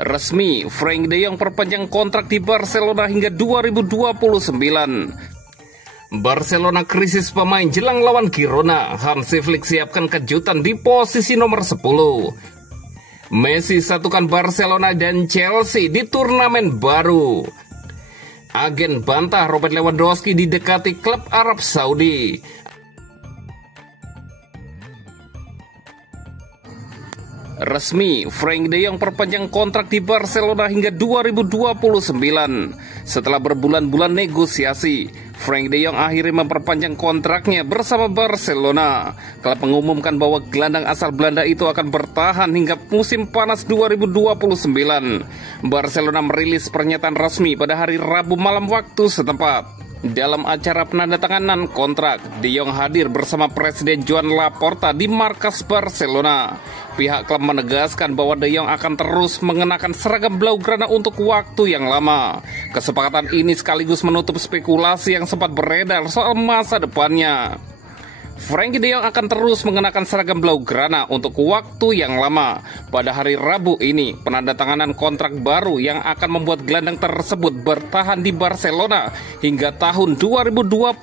Resmi, Frank de Jong perpanjang kontrak di Barcelona hingga 2029. Barcelona krisis pemain jelang lawan Girona. Hansi Flick siapkan kejutan di posisi nomor 10. Messi satukan Barcelona dan Chelsea di turnamen baru. Agen bantah Robert Lewandowski didekati klub Arab Saudi. Resmi, Frank de Jong perpanjang kontrak di Barcelona hingga 2029. Setelah berbulan-bulan negosiasi, Frank de Jong akhirnya memperpanjang kontraknya bersama Barcelona. Klub mengumumkan bahwa gelandang asal Belanda itu akan bertahan hingga musim panas 2029. Barcelona merilis pernyataan resmi pada hari Rabu malam waktu setempat. Dalam acara penandatanganan kontrak, De Jong hadir bersama Presiden Joan Laporta di markas Barcelona. Pihak klub menegaskan bahwa De Jong akan terus mengenakan seragam Blaugrana untuk waktu yang lama. Kesepakatan ini sekaligus menutup spekulasi yang sempat beredar soal masa depannya. Frank de Jong akan terus mengenakan seragam Blaugrana untuk waktu yang lama. Pada hari Rabu ini, penandatanganan kontrak baru yang akan membuat gelandang tersebut bertahan di Barcelona hingga tahun 2029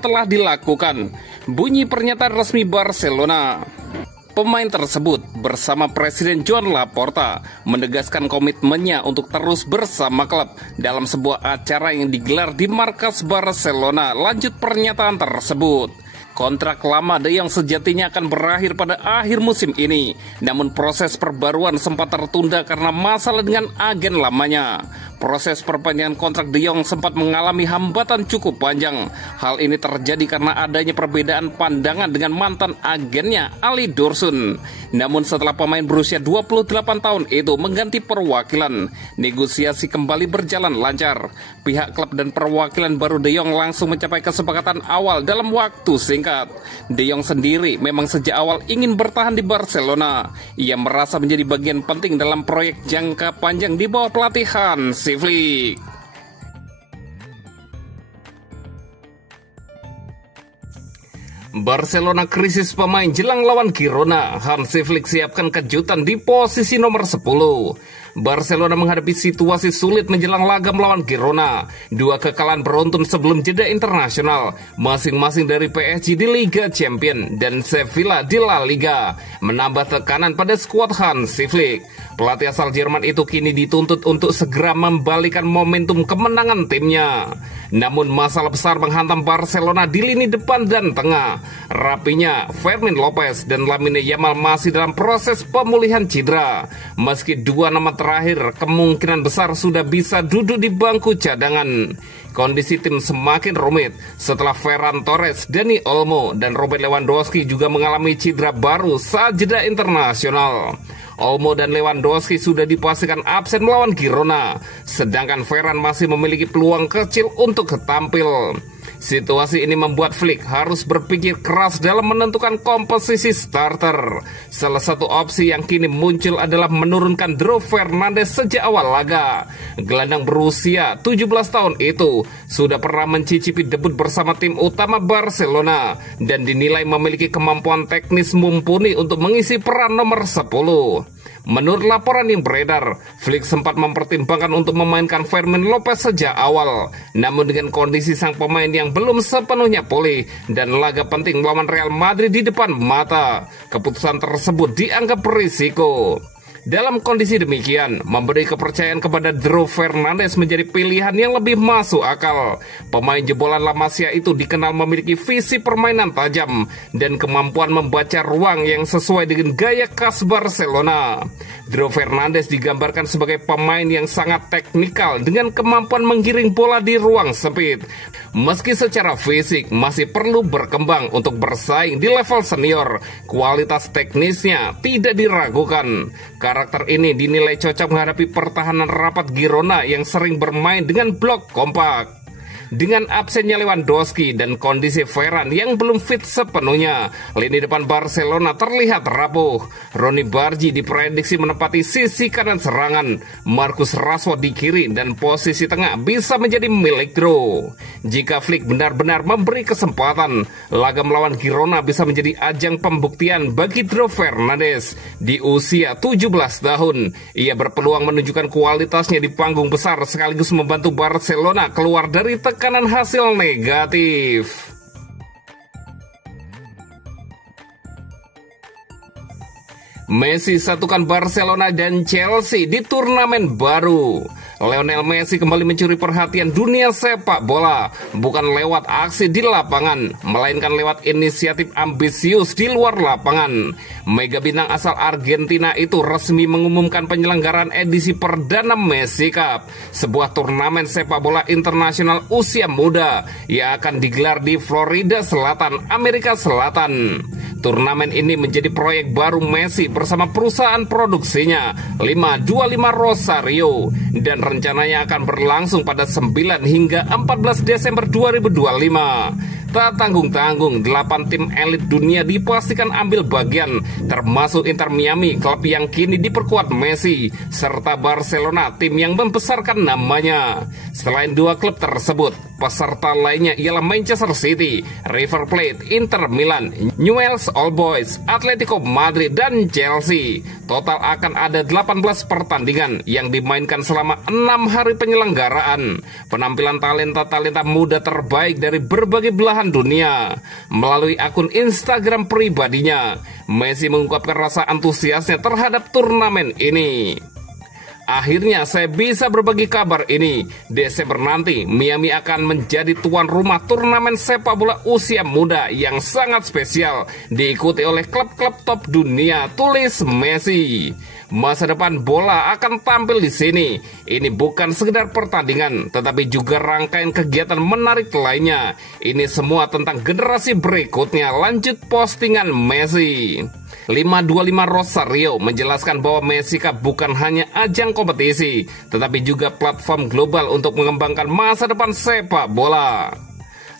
telah dilakukan. Bunyi pernyataan resmi Barcelona. Pemain tersebut bersama Presiden Joan Laporta menegaskan komitmennya untuk terus bersama klub dalam sebuah acara yang digelar di markas Barcelona. Lanjut pernyataan tersebut. Kontrak lama De Jong sejatinya akan berakhir pada akhir musim ini. Namun proses perbaruan sempat tertunda karena masalah dengan agen lamanya. Proses perpanjangan kontrak De Jong sempat mengalami hambatan cukup panjang. Hal ini terjadi karena adanya perbedaan pandangan dengan mantan agennya Ali Dursun. Namun setelah pemain berusia 28 tahun itu mengganti perwakilan, negosiasi kembali berjalan lancar. Pihak klub dan perwakilan baru De Jong langsung mencapai kesepakatan awal dalam waktu singkat. De Jong sendiri memang sejak awal ingin bertahan di Barcelona. Ia merasa menjadi bagian penting dalam proyek jangka panjang di bawah pelatihan Flick. Barcelona krisis pemain jelang lawan Girona. Hansi Flick siapkan kejutan di posisi nomor 10. Barcelona menghadapi situasi sulit menjelang laga melawan Girona. Dua kekalahan beruntun sebelum jeda internasional, masing-masing dari PSG di Liga Champions dan Sevilla di La Liga, menambah tekanan pada skuad Hansi Flick. Pelatih asal Jerman itu kini dituntut untuk segera membalikan momentum kemenangan timnya. Namun masalah besar menghantam Barcelona di lini depan dan tengah. Rapinya, Fermin Lopez dan Lamine Yamal masih dalam proses pemulihan cedera. Meski dua nama terakhir kemungkinan besar sudah bisa duduk di bangku cadangan. Kondisi tim semakin rumit setelah Ferran Torres, Dani Olmo, dan Robert Lewandowski juga mengalami cedera baru saat jeda internasional. Olmo dan Lewandowski sudah dipastikan absen melawan Girona, sedangkan Ferran masih memiliki peluang kecil untuk tampil. Situasi ini membuat Flick harus berpikir keras dalam menentukan komposisi starter. Salah satu opsi yang kini muncul adalah menurunkan Dro Fernandes sejak awal laga. Gelandang berusia 17 tahun itu sudah pernah mencicipi debut bersama tim utama Barcelona dan dinilai memiliki kemampuan teknis mumpuni untuk mengisi peran nomor 10. Menurut laporan yang beredar, Flick sempat mempertimbangkan untuk memainkan Fermin Lopez sejak awal. Namun dengan kondisi sang pemain yang belum sepenuhnya pulih dan laga penting melawan Real Madrid di depan mata, keputusan tersebut dianggap berisiko. Dalam kondisi demikian, memberi kepercayaan kepada Dro Fernandes menjadi pilihan yang lebih masuk akal. Pemain jebolan La Masia itu dikenal memiliki visi permainan tajam dan kemampuan membaca ruang yang sesuai dengan gaya khas Barcelona. Dro Fernandes digambarkan sebagai pemain yang sangat teknikal dengan kemampuan menggiring bola di ruang sempit. Meski secara fisik masih perlu berkembang untuk bersaing di level senior, kualitas teknisnya tidak diragukan. Karakter ini dinilai cocok menghadapi pertahanan rapat Girona yang sering bermain dengan blok kompak. Dengan absennya Lewandowski dan kondisi Varane yang belum fit sepenuhnya, lini depan Barcelona terlihat rapuh. Ronny Bargi diprediksi menempati sisi kanan serangan, Marcus Rashford di kiri, dan posisi tengah bisa menjadi milik Drew. Jika Flick benar-benar memberi kesempatan, laga melawan Girona bisa menjadi ajang pembuktian bagi Drew Fernandes. Di usia 17 tahun, ia berpeluang menunjukkan kualitasnya di panggung besar sekaligus membantu Barcelona keluar dari tekanan hasil negatif. Messi satukan Barcelona dan Chelsea di turnamen baru. Lionel Messi kembali mencuri perhatian dunia sepak bola, bukan lewat aksi di lapangan, melainkan lewat inisiatif ambisius di luar lapangan. Mega bintang asal Argentina itu resmi mengumumkan penyelenggaraan edisi perdana Messi Cup, sebuah turnamen sepak bola internasional usia muda yang akan digelar di Florida Selatan, Amerika Selatan. Turnamen ini menjadi proyek baru Messi bersama perusahaan produksinya 525 Rosario, dan rencananya akan berlangsung pada 9 hingga 14 Desember 2025. Tak tanggung-tanggung, 8 tim elit dunia dipastikan ambil bagian, termasuk Inter Miami, klub yang kini diperkuat Messi, serta Barcelona, tim yang membesarkan namanya. Selain dua klub tersebut, peserta lainnya ialah Manchester City, River Plate, Inter Milan, Newell's Old Boys, Atletico Madrid, dan Chelsea. Total akan ada 18 pertandingan yang dimainkan selama 6 hari penyelenggaraan. Penampilan talenta-talenta muda terbaik dari berbagai belahan dunia. Melalui akun Instagram pribadinya, Messi mengungkapkan rasa antusiasnya terhadap turnamen ini. Akhirnya saya bisa berbagi kabar ini. Desember nanti Miami akan menjadi tuan rumah turnamen sepak bola usia muda yang sangat spesial, diikuti oleh klub-klub top dunia, tulis Messi. Masa depan bola akan tampil di sini. Ini bukan sekedar pertandingan, tetapi juga rangkaian kegiatan menarik lainnya. Ini semua tentang generasi berikutnya, lanjut postingan Messi. 525 Rosario menjelaskan bahwa Messi Cup bukan hanya ajang kompetisi, tetapi juga platform global untuk mengembangkan masa depan sepak bola.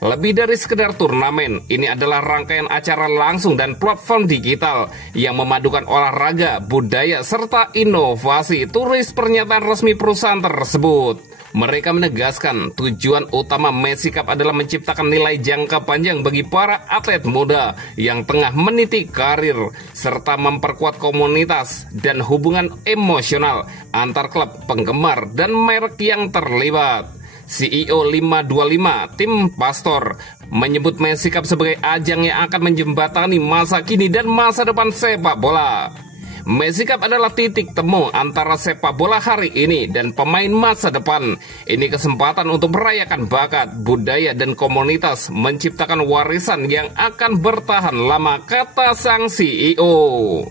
Lebih dari sekedar turnamen, ini adalah rangkaian acara langsung dan platform digital yang memadukan olahraga, budaya, serta inovasi, tulis pernyataan resmi perusahaan tersebut. Mereka menegaskan tujuan utama Messi Cup adalah menciptakan nilai jangka panjang bagi para atlet muda yang tengah meniti karir, serta memperkuat komunitas dan hubungan emosional antar klub, penggemar, dan merek yang terlibat. CEO 525 Tim Pastor menyebut Messi Cup sebagai ajang yang akan menjembatani masa kini dan masa depan sepak bola. Messi Cup adalah titik temu antara sepak bola hari ini dan pemain masa depan. Ini kesempatan untuk merayakan bakat, budaya, dan komunitas, menciptakan warisan yang akan bertahan lama, kata sang CEO.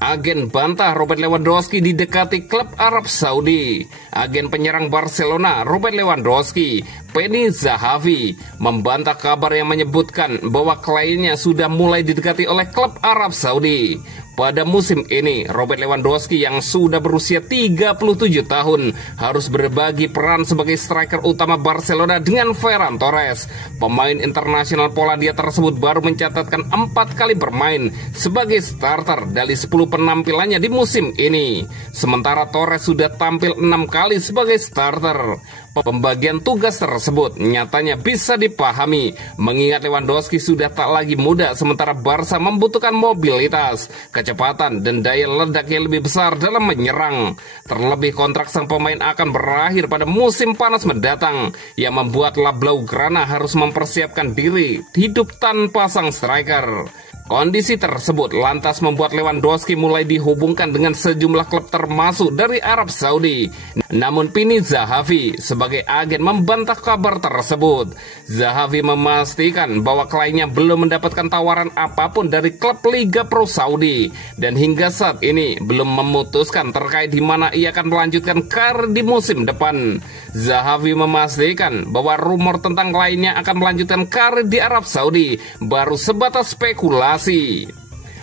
Agen bantah Robert Lewandowski didekati klub Arab Saudi. Agen penyerang Barcelona Robert Lewandowski, Penny Zahavi, membantah kabar yang menyebutkan bahwa kliennya sudah mulai didekati oleh klub Arab Saudi. Pada musim ini, Robert Lewandowski yang sudah berusia 37 tahun harus berbagi peran sebagai striker utama Barcelona dengan Ferran Torres. Pemain internasional Polandia tersebut baru mencatatkan 4 kali bermain sebagai starter dari 10 penampilannya di musim ini. Sementara Torres sudah tampil 6 kali sebagai starter. Pembagian tugas tersebut nyatanya bisa dipahami, mengingat Lewandowski sudah tak lagi muda, sementara Barca membutuhkan mobilitas, kecepatan, dan daya ledak yang lebih besar dalam menyerang. Terlebih kontrak sang pemain akan berakhir pada musim panas mendatang, yang membuat La Blaugrana harus mempersiapkan diri hidup tanpa sang striker. Kondisi tersebut lantas membuat Lewandowski mulai dihubungkan dengan sejumlah klub termasuk dari Arab Saudi. Namun Penny Zahavi sebagai agen membantah kabar tersebut. Zahavi memastikan bahwa kliennya belum mendapatkan tawaran apapun dari klub Liga Pro Saudi dan hingga saat ini belum memutuskan terkait di mana ia akan melanjutkan karir di musim depan. Zahavi memastikan bahwa rumor tentang kliennya akan melanjutkan karir di Arab Saudi baru sebatas spekulasi.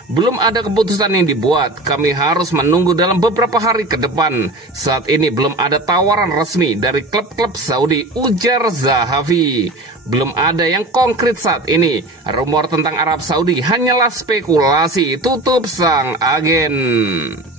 Belum ada keputusan yang dibuat, kami harus menunggu dalam beberapa hari ke depan. Saat ini belum ada tawaran resmi dari klub-klub Saudi, ujar Zahavi. Belum ada yang konkret saat ini. Rumor tentang Arab Saudi hanyalah spekulasi, tutup sang agen.